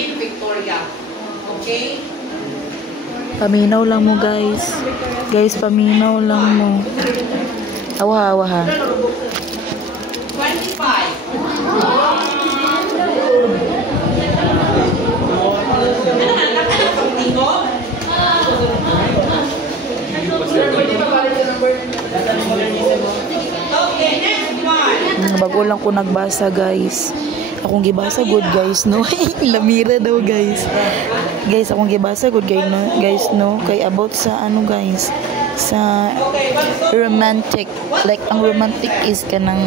Queen Victoria. Okay? Paminaw lang mo, guys. Guys, paminaw lang mo. Awaha. 25. Okay, next one. Bago lang ko nagbasa, guys. Akong gibasa good, guys, no? Lamira daw, guys. Guys, akong gibasa good, guys, no? Kay about sa ano, guys, sa romantic. Like, ang romantic is kanang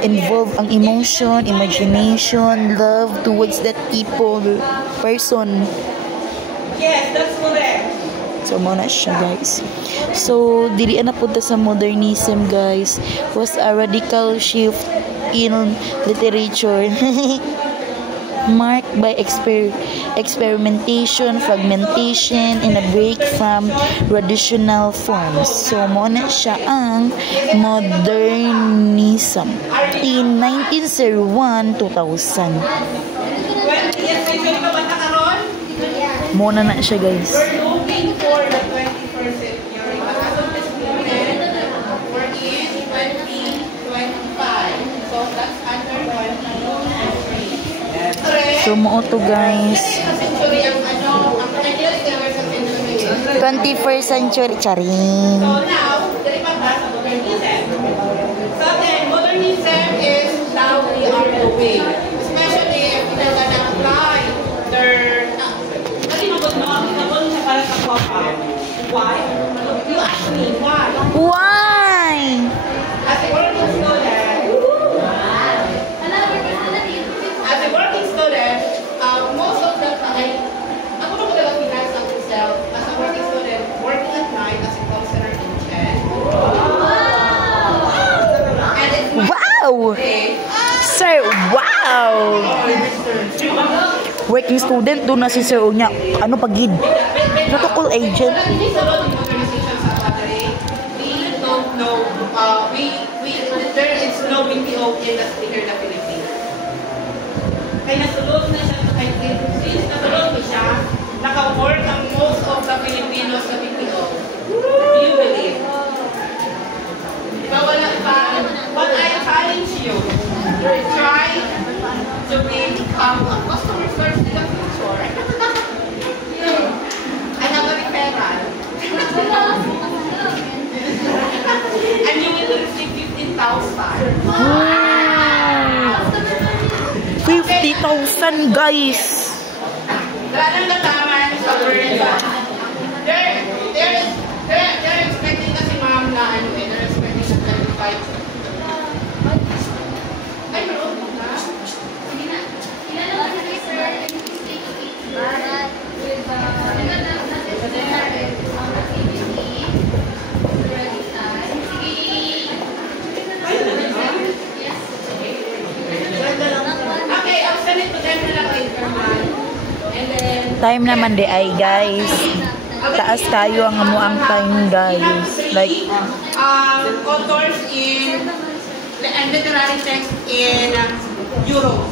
involve ang emotion, imagination, love towards that people, person. Yes, that's correct. So, muna siya, guys. So, dili na punta sa modernism, guys. Was a radical shift in literature. Marked by experimentation, fragmentation, and a break from traditional forms. So, muna siya ang modernism in 1901-2000. Muna na siya, guys. We're moving for the 21st century. But as of this moment, we're in 2025. So that's under 2023. So, mo to, guys. Century ang ano, ang ideal is the century. 21st century, charing. So now, dari pa sa modernism. So then, modernism is now we are moving. Especially if they're gonna apply their why? You ask me why? Why? As a working student, most of the time, ako na talaga finance ang myself as a working student, working at night as a call center agent. And it's my Wow! Sir, wow! Working student, doon na si Sir Unya. Ano pagid? Protocol agent. We don't know, there is no BPO industry here in the Philippines. Kaya nasulod na siya, since nasulod mo siya, naka-work ang most of the Filipinos sa BPO. You believe? Diba wala pa? But I challenge you, try to become a customer service in the future. I have a referral. And you will receive 15,000. Wow! 50,000, guys! Maraming nataman sa word. They're expecting kasi ma'am na ano eh, they're expecting na 25. Ay, meron na. Sige na. Ilan lang kasi sir, okay, I'll send it to them na lang later, man. And then Time naman di ay, guys. Taas tayo ang amuang time, guys. Like, authors in and literary text in Europe.